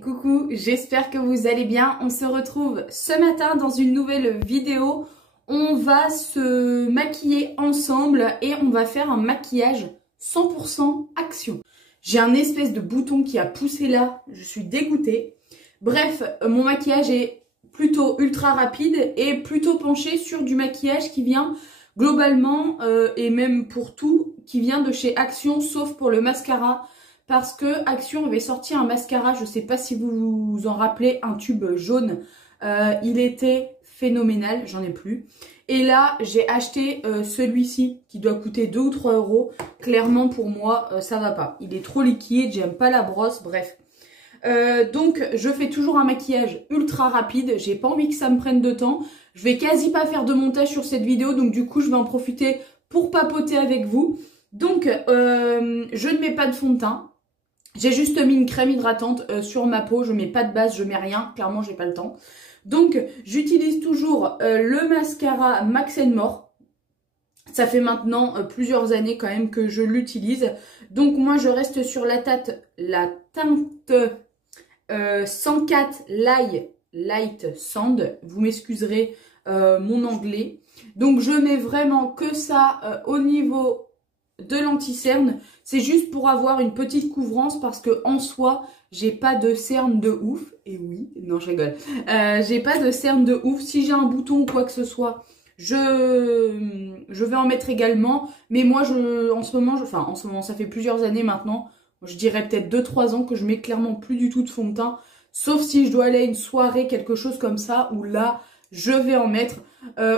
coucou, j'espère que vous allez bien. On se retrouve ce matin dans une nouvelle vidéo. On va se maquiller ensemble et on va faire un maquillage 100% action. J'ai un espèce de bouton qui a poussé là, je suis dégoûtée. Bref, mon maquillage est plutôt ultra rapide et plutôt penché sur du maquillage qui vient globalement et même pour tout, qui vient de chez Action sauf pour le mascara. Parce que Action avait sorti un mascara, je ne sais pas si vous vous en rappelez, un tube jaune. Il était phénoménal, j'en ai plus. Et là, j'ai acheté celui-ci qui doit coûter 2 ou 3 euros. Clairement, pour moi, ça va pas. Il est trop liquide, j'aime pas la brosse, bref. Donc, je fais toujours un maquillage ultra rapide. J'ai pas envie que ça me prenne de temps. Je vais quasi pas faire de montage sur cette vidéo, donc du coup, je vais en profiter pour papoter avec vous. Donc, je ne mets pas de fond de teint. J'ai juste mis une crème hydratante sur ma peau, je mets pas de base, je mets rien, clairement j'ai pas le temps. Donc j'utilise toujours le mascara Max More. Ça fait maintenant plusieurs années quand même que je l'utilise. Donc moi je reste sur la teinte 104 Light Sand. Vous m'excuserez mon anglais. Donc je mets vraiment que ça au niveau de l'anti-cerne. C'est juste pour avoir une petite couvrance parce que en soi j'ai pas de cerne de ouf. Et oui, non je rigole, j'ai pas de cerne de ouf. Si j'ai un bouton ou quoi que ce soit, je vais en mettre également. Mais moi en ce moment ça fait plusieurs années maintenant, je dirais peut-être 2-3 ans que je mets clairement plus du tout de fond de teint, sauf si je dois aller à une soirée, quelque chose comme ça, où là je vais en mettre.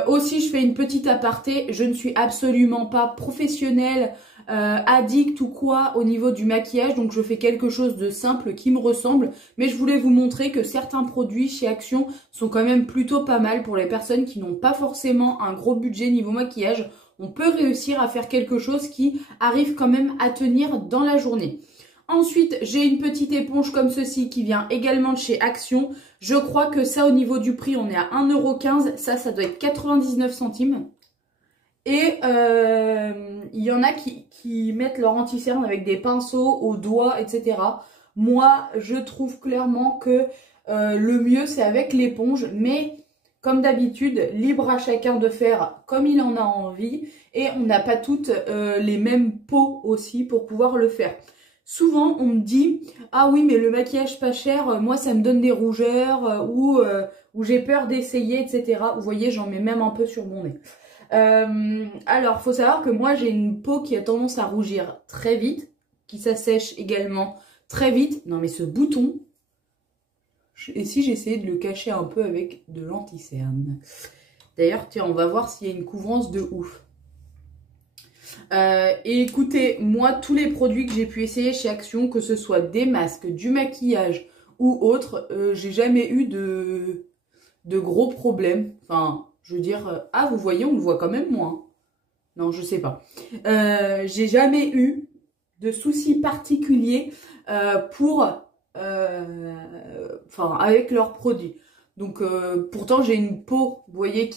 Aussi je fais une petite aparté, je ne suis absolument pas professionnelle, addict ou quoi au niveau du maquillage, donc je fais quelque chose de simple qui me ressemble, mais je voulais vous montrer que certains produits chez Action sont quand même plutôt pas mal pour les personnes qui n'ont pas forcément un gros budget niveau maquillage. On peut réussir à faire quelque chose qui arrive quand même à tenir dans la journée. Ensuite, j'ai une petite éponge comme ceci qui vient également de chez Action. Je crois que ça, au niveau du prix, on est à 1,15 €. Ça doit être 99 centimes. Et il y en a qui mettent leur anti-cerne avec des pinceaux aux doigts, etc. Moi, je trouve clairement que le mieux, c'est avec l'éponge. Mais comme d'habitude, libre à chacun de faire comme il en a envie. Et on n'a pas toutes les mêmes peaux aussi pour pouvoir le faire. Souvent, on me dit « Ah oui, mais le maquillage pas cher, moi, ça me donne des rougeurs ou j'ai peur d'essayer, etc. » Vous voyez, j'en mets même un peu sur mon nez. Alors, faut savoir que moi, j'ai une peau qui a tendance à rougir très vite, qui s'assèche également très vite. Non, mais ce bouton, et si j'essayais de le cacher un peu avec de l'anti-cerne? D'ailleurs, tiens, on va voir s'il y a une couvrance de ouf. Et écoutez, moi, tous les produits que j'ai pu essayer chez Action, que ce soit des masques, du maquillage ou autre, j'ai jamais eu de gros problèmes. Enfin, je veux dire, ah, vous voyez, on le voit quand même moins. Non, je sais pas. J'ai jamais eu de soucis particuliers avec leurs produits. Donc, pourtant, j'ai une peau, vous voyez,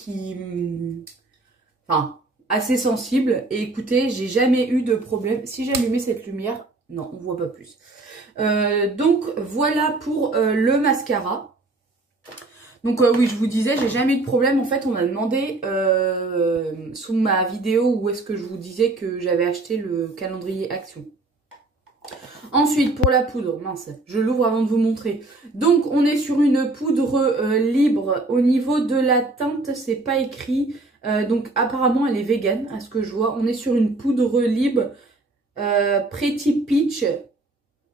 assez sensible. Et écoutez, j'ai jamais eu de problème. Si j'allumais cette lumière, non, on voit pas plus. Donc, voilà pour le mascara. Donc oui, je vous disais, j'ai jamais eu de problème. En fait, on m'a demandé sous ma vidéo où est-ce que je vous disais que j'avais acheté le calendrier Action. Ensuite, pour la poudre, mince, je l'ouvre avant de vous montrer. Donc, on est sur une poudre libre. Au niveau de la teinte, c'est pas écrit. Donc, apparemment, elle est vegan, à ce que je vois. On est sur une poudre libre Pretty Peach.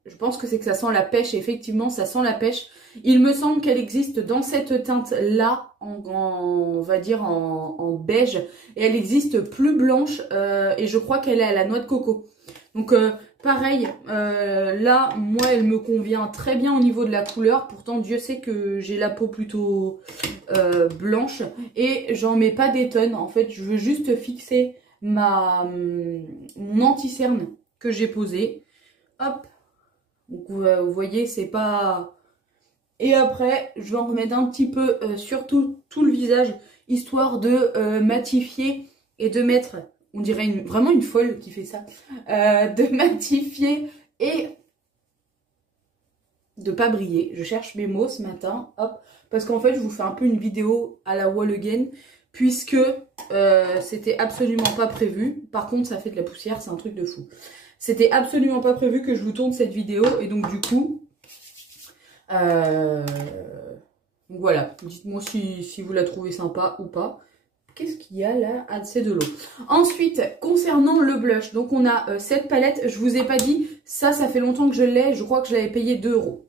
Je pense que c'est que ça sent la pêche. Effectivement, ça sent la pêche. Il me semble qu'elle existe dans cette teinte-là, on va dire en beige. Et elle existe plus blanche et je crois qu'elle est à la noix de coco. Donc, pareil, là, moi, elle me convient très bien au niveau de la couleur. Pourtant, Dieu sait que j'ai la peau plutôt blanche. Et j'en mets pas des tonnes. En fait, je veux juste fixer mon anti-cerne que j'ai posé. Hop. Donc, vous voyez, c'est pas... Et après, je vais en remettre un petit peu sur tout le visage, histoire de matifier et de mettre, on dirait vraiment une folle qui fait ça, de matifier et de pas briller. Je cherche mes mots ce matin, hop, parce qu'en fait je vous fais un peu une vidéo à la wall again, puisque c'était absolument pas prévu. Par contre ça fait de la poussière, c'est un truc de fou. C'était absolument pas prévu que je vous tourne cette vidéo, et donc du coup, voilà, dites-moi si vous la trouvez sympa ou pas. Qu'est-ce qu'il y a là? Ah, c'est de l'eau. Ensuite, concernant le blush, donc on a cette palette, je vous ai pas dit, ça fait longtemps que je l'ai, je crois que je l'avais payé 2 €.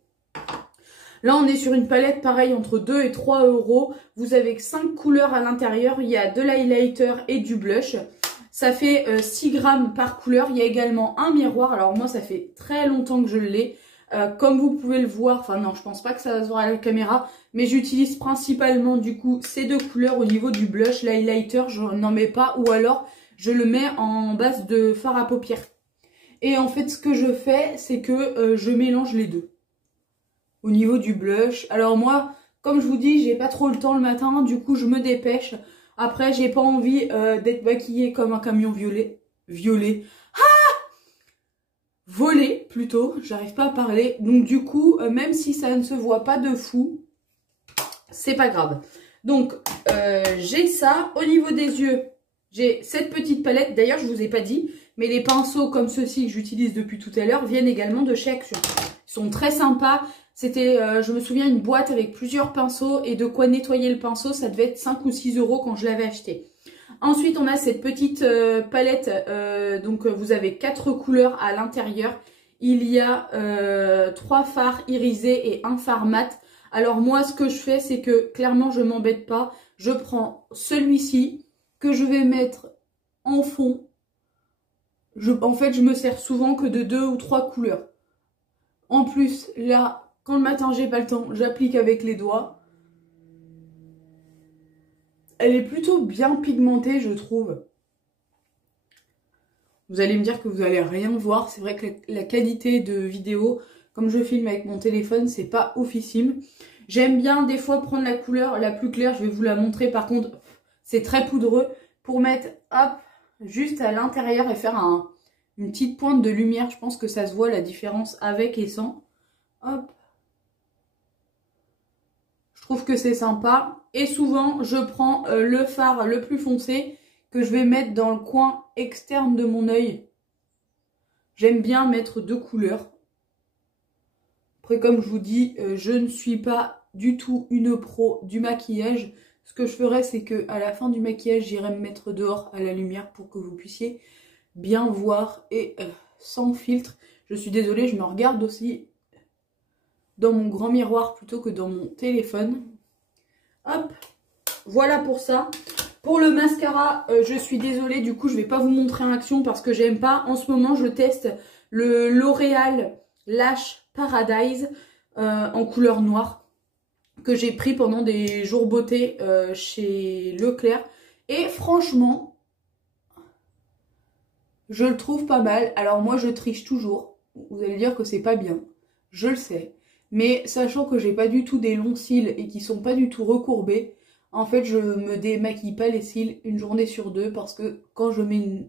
Là, on est sur une palette pareil entre 2 et 3 €. Vous avez 5 couleurs à l'intérieur, il y a de l'highlighter et du blush. Ça fait 6 grammes par couleur, il y a également un miroir, alors moi ça fait très longtemps que je l'ai. Comme vous pouvez le voir, enfin non, je pense pas que ça va se voir à la caméra, mais j'utilise principalement du coup ces deux couleurs au niveau du blush. L'highlighter, je n'en mets pas, ou alors je le mets en base de fard à paupières. Et en fait, ce que je fais, c'est que je mélange les deux au niveau du blush. Alors moi, comme je vous dis, j'ai pas trop le temps le matin, du coup je me dépêche. Après, j'ai pas envie d'être maquillée comme un camion violet. Volé plutôt, j'arrive pas à parler. Donc du coup, même si ça ne se voit pas de fou, c'est pas grave. Donc j'ai ça. Au niveau des yeux, j'ai cette petite palette. D'ailleurs, je vous ai pas dit, mais les pinceaux comme ceux-ci que j'utilise depuis tout à l'heure viennent également de chez Action. Ils sont très sympas. C'était, je me souviens, une boîte avec plusieurs pinceaux et de quoi nettoyer le pinceau. Ça devait être 5 ou 6 € quand je l'avais acheté. Ensuite, on a cette petite palette, donc vous avez 4 couleurs à l'intérieur. Il y a 3 fards irisés et un fard mat. Alors moi, ce que je fais, c'est que clairement, je m'embête pas. Je prends celui-ci que je vais mettre en fond. En fait, je me sers souvent que de 2 ou 3 couleurs. En plus, là, quand le matin, j'ai pas le temps, j'applique avec les doigts. Elle est plutôt bien pigmentée, je trouve. Vous allez me dire que vous allez rien voir. C'est vrai que la qualité de vidéo, comme je filme avec mon téléphone, c'est pas oufissime. J'aime bien des fois prendre la couleur la plus claire. Je vais vous la montrer. Par contre, c'est très poudreux. Pour mettre, hop, juste à l'intérieur et faire une petite pointe de lumière. Je pense que ça se voit la différence avec et sans. Hop. Je trouve que c'est sympa. Et souvent, je prends le fard le plus foncé que je vais mettre dans le coin externe de mon œil. J'aime bien mettre 2 couleurs. Après, comme je vous dis, je ne suis pas du tout une pro du maquillage. Ce que je ferais, c'est que à la fin du maquillage, j'irai me mettre dehors à la lumière pour que vous puissiez bien voir et sans filtre. Je suis désolée, je me regarde aussi dans mon grand miroir plutôt que dans mon téléphone. Hop, voilà pour ça. Pour le mascara, je suis désolée, du coup je vais pas vous montrer en action parce que j'aime pas. En ce moment je teste le L'Oréal Lash Paradise en couleur noire que j'ai pris pendant des jours beauté chez Leclerc. Et franchement, je le trouve pas mal. Alors moi je triche toujours, vous allez dire que c'est pas bien, je le sais. Mais sachant que j'ai pas du tout des longs cils et qui sont pas du tout recourbés, en fait je me démaquille pas les cils une journée sur 2 parce que quand je mets une... Vous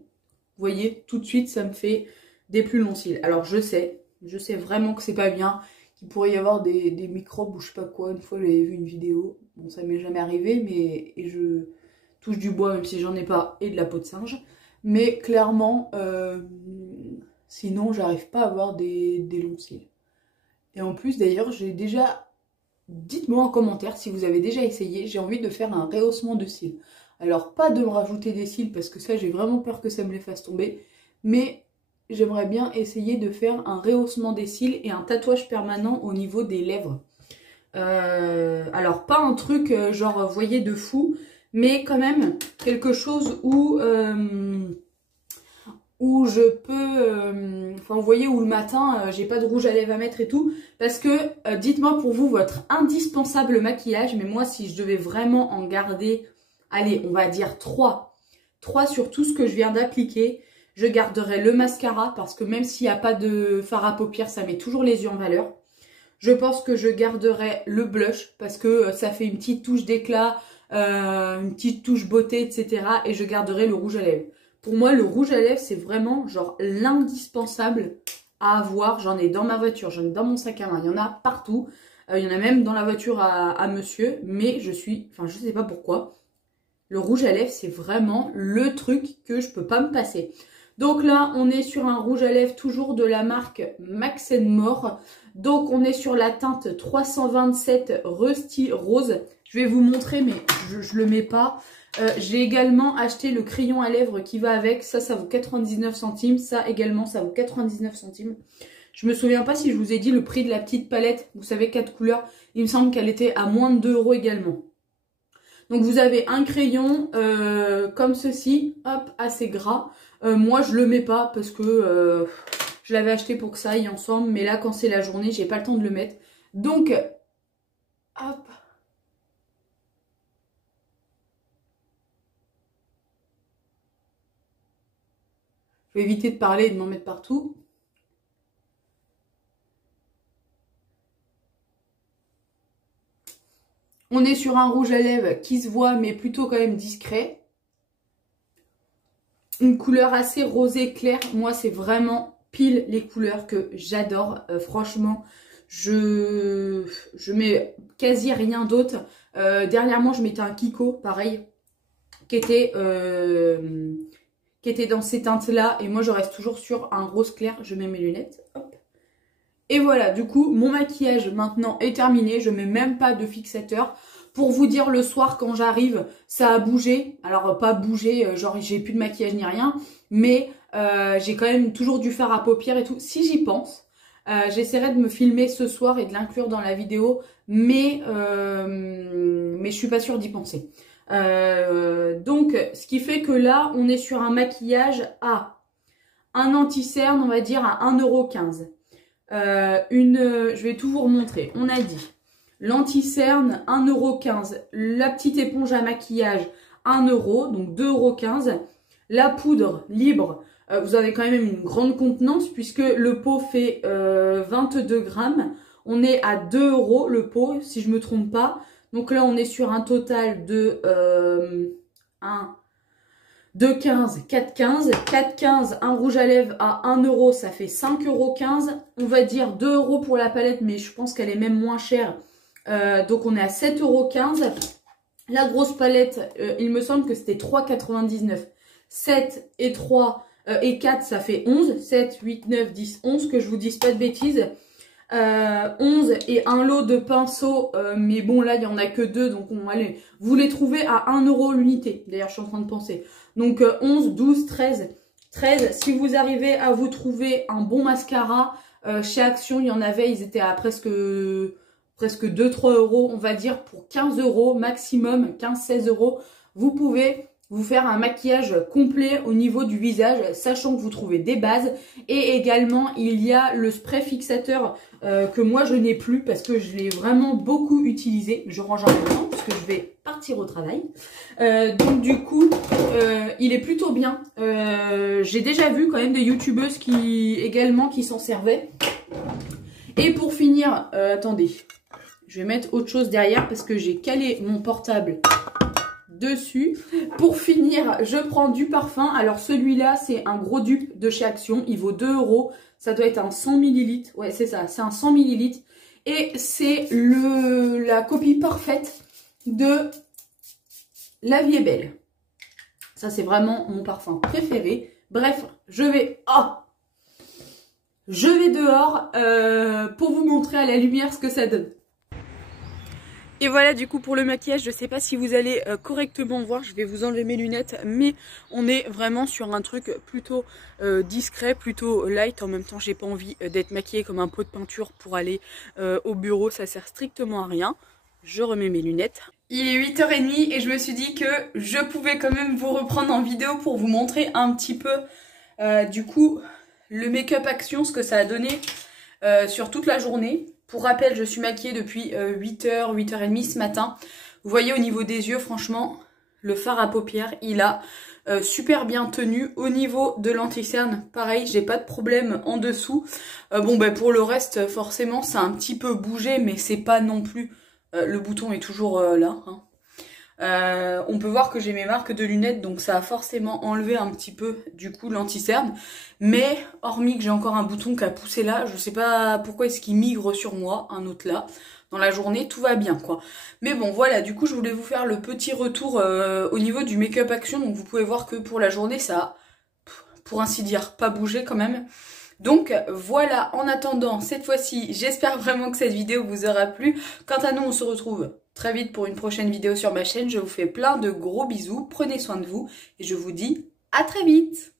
voyez, tout de suite ça me fait des plus longs cils. Alors je sais vraiment que c'est pas bien, qu'il pourrait y avoir des microbes ou je sais pas quoi. Une fois j'avais vu une vidéo, bon ça m'est jamais arrivé, mais et je touche du bois même si j'en ai pas et de la peau de singe. Mais clairement, sinon j'arrive pas à avoir des longs cils. Et en plus d'ailleurs j'ai déjà, dites-moi en commentaire si vous avez déjà essayé, j'ai envie de faire un rehaussement de cils. Alors pas de me rajouter des cils parce que ça j'ai vraiment peur que ça me les fasse tomber, mais j'aimerais bien essayer de faire un rehaussement des cils et un tatouage permanent au niveau des lèvres. Alors pas un truc genre vous voyez de fou, mais quand même quelque chose où je peux, enfin vous voyez, où le matin j'ai pas de rouge à lèvres à mettre et tout, parce que dites-moi pour vous votre indispensable maquillage, mais moi si je devais vraiment en garder, allez on va dire 3 sur tout ce que je viens d'appliquer, je garderai le mascara parce que même s'il n'y a pas de fard à paupières ça met toujours les yeux en valeur. Je pense que je garderai le blush parce que ça fait une petite touche d'éclat, une petite touche beauté, etc. Et je garderai le rouge à lèvres. Pour moi, le rouge à lèvres, c'est vraiment genre l'indispensable à avoir. J'en ai dans ma voiture, j'en ai dans mon sac à main, il y en a partout. Il y en a même dans la voiture à monsieur, mais je sais pas pourquoi. Le rouge à lèvres, c'est vraiment le truc que je peux pas me passer. Donc là, on est sur un rouge à lèvres toujours de la marque Max & More. Donc on est sur la teinte 327 Rusty Rose. Je vais vous montrer, mais je le mets pas. J'ai également acheté le crayon à lèvres qui va avec. Ça vaut 99 centimes. Ça également, ça vaut 99 centimes. Je me souviens pas si je vous ai dit le prix de la petite palette. Vous savez, 4 couleurs. Il me semble qu'elle était à moins de 2 € également. Donc vous avez un crayon comme ceci, hop, assez gras. Moi je le mets pas parce que je l'avais acheté pour que ça aille ensemble. Mais là quand c'est la journée, j'ai pas le temps de le mettre. Donc, hop. Je vais éviter de parler et de m'en mettre partout. On est sur un rouge à lèvres qui se voit mais plutôt quand même discret. Une couleur assez rosée claire. Moi c'est vraiment pile les couleurs que j'adore. Franchement je mets quasi rien d'autre. Dernièrement je mettais un Kiko pareil qui était dans ces teintes là. Et moi je reste toujours sur un rose clair. Je mets mes lunettes. Hop. Et voilà, du coup, mon maquillage maintenant est terminé. Je mets même pas de fixateur. Pour vous dire, le soir, quand j'arrive, ça a bougé. Alors, pas bougé, genre j'ai plus de maquillage ni rien. Mais j'ai quand même toujours du fard à paupières et tout. Si j'y pense, j'essaierai de me filmer ce soir et de l'inclure dans la vidéo. Mais je suis pas sûre d'y penser. Donc, ce qui fait que là, on est sur un maquillage à un anti-cerne, on va dire à 1,15 €. Je vais tout vous remontrer. On a dit l'anti-cerne 1,15 €, la petite éponge à maquillage 1 €, donc 2,15 €. La poudre libre, vous avez quand même une grande contenance puisque le pot fait 22 grammes. On est à 2 € le pot, si je me trompe pas. Donc là, on est sur un total de 2,15, 4,15. 4,15, un rouge à lèvres à 1 €, ça fait 5,15 €. On va dire 2 € pour la palette, mais je pense qu'elle est même moins chère. Donc on est à 7,15 €. La grosse palette, il me semble que c'était 3,99 €. 7 et 3 et 4, ça fait 11. 7, 8, 9, 10, 11, que je vous dise pas de bêtises. 11 et un lot de pinceaux, mais bon là il y en a que 2, donc allez, vous les trouvez à 1 € l'unité. D'ailleurs je suis en train de penser. Donc 11, 12, 13. 13, si vous arrivez à vous trouver un bon mascara, chez Action il y en avait, ils étaient à presque 2-3 €, on va dire, pour 15 € maximum, 15-16 €. Vous pouvez vous faire un maquillage complet au niveau du visage, sachant que vous trouvez des bases. Et également, il y a le spray fixateur que moi je n'ai plus parce que je l'ai vraiment beaucoup utilisé. Je range en même temps parce que je vais partir au travail. Donc du coup, il est plutôt bien. J'ai déjà vu quand même des youtubeuses qui s'en servaient. Et pour finir, attendez, je vais mettre autre chose derrière parce que j'ai calé mon portable dessus. Pour finir, je prends du parfum. Alors celui-là, c'est un gros dupe de chez Action. Il vaut 2 €. Ça doit être un 100 ml. Ouais, c'est ça, c'est un 100 ml. Et c'est la copie parfaite de La Vie est Belle. Ça, c'est vraiment mon parfum préféré. Bref, je vais dehors pour vous montrer à la lumière ce que ça donne. Et voilà, du coup pour le maquillage, je sais pas si vous allez correctement voir, je vais vous enlever mes lunettes, mais on est vraiment sur un truc plutôt discret, plutôt light. En même temps, j'ai pas envie d'être maquillée comme un pot de peinture pour aller au bureau, ça sert strictement à rien. Je remets mes lunettes. Il est 8h30 et je me suis dit que je pouvais quand même vous reprendre en vidéo pour vous montrer un petit peu du coup le make-up Action, ce que ça a donné sur toute la journée. Pour rappel, je suis maquillée depuis 8h, 8h30 ce matin. Vous voyez au niveau des yeux, franchement, le fard à paupières, il a super bien tenu. Au niveau de l'anti-cerne, pareil, j'ai pas de problème en dessous. Bon, ben pour le reste, forcément, ça a un petit peu bougé, mais c'est pas non plus... le bouton est toujours là. Hein. On peut voir que j'ai mes marques de lunettes, donc ça a forcément enlevé un petit peu du coup l'anti-cerne. Mais hormis que j'ai encore un bouton qui a poussé là, je sais pas pourquoi est-ce qu'il migre sur moi, un autre là. Dans la journée, tout va bien quoi. Mais bon voilà, du coup je voulais vous faire le petit retour au niveau du make-up action. Donc vous pouvez voir que pour la journée ça a, pour ainsi dire, pas bougé quand même. Donc voilà, en attendant, cette fois-ci, j'espère vraiment que cette vidéo vous aura plu. Quant à nous, on se retrouve très vite pour une prochaine vidéo sur ma chaîne. Je vous fais plein de gros bisous, prenez soin de vous et je vous dis à très vite.